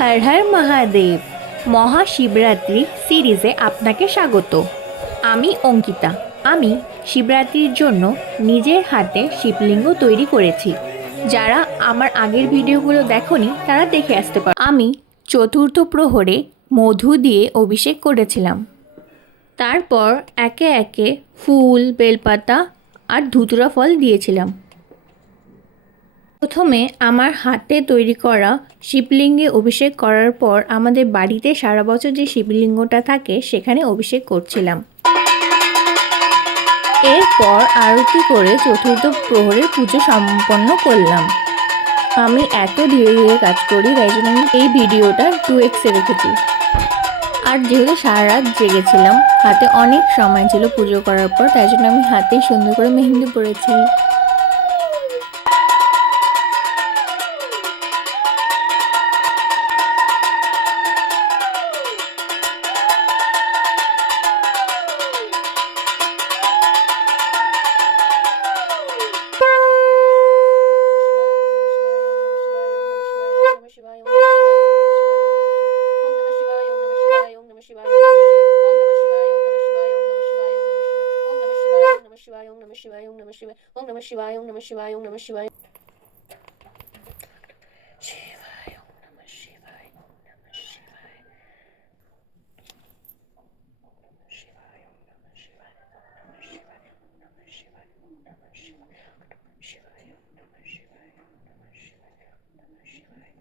হর হর মহাদেব। মহাশিবরাত্রি সিরিজে আপনাকে স্বাগত। আমি অঙ্কিতা। আমি শিবরাত্রির জন্য নিজের হাতে শিবলিঙ্গ তৈরি করেছি। যারা আমার আগের ভিডিওগুলো দেখোনি তারা দেখে আসতে পারে। আমি চতুর্থ প্রহরে মধু দিয়ে অভিষেক করেছিলাম। তারপর একে একে ফুল, বেলপাতা আর ধুতুরা ফল দিয়েছিলাম। প্রথমে আমার হাতে তৈরি করা শিবলিঙ্গে অভিষেক করার পর আমাদের বাড়িতে সারা বছর যে শিবলিঙ্গটা থাকে সেখানে অভিষেক করছিলাম। এরপর আরতি করে চতুর্থ প্রহরের পুজো সম্পন্ন করলাম। আমি এত ধীরে ধীরে কাজ করি, তাই জন্য আমি এই ভিডিওটা 2x-এ রেখেছি। আর যেহেতু সারা রাত জেগেছিলাম, হাতে অনেক সময় ছিল পুজো করার পর, তাই জন্য আমি হাতেই সুন্দর করে মেহেন্দি পরেছি।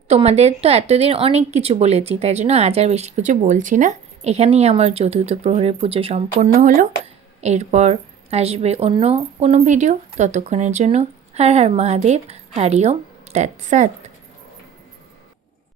তোমাদের তো এতদিন অনেক কিছু বলেছি, তাই জন্য আজ আর বেশি কিছু বলছি না। এখানেই আমার চতুর্থ প্রহরের পুজো সম্পন্ন হলো। এরপর আসবে অন্য কোনো ভিডিও। ততক্ষণের জন্য হর হর মহাদেব, হরি ওম তৎসৎ।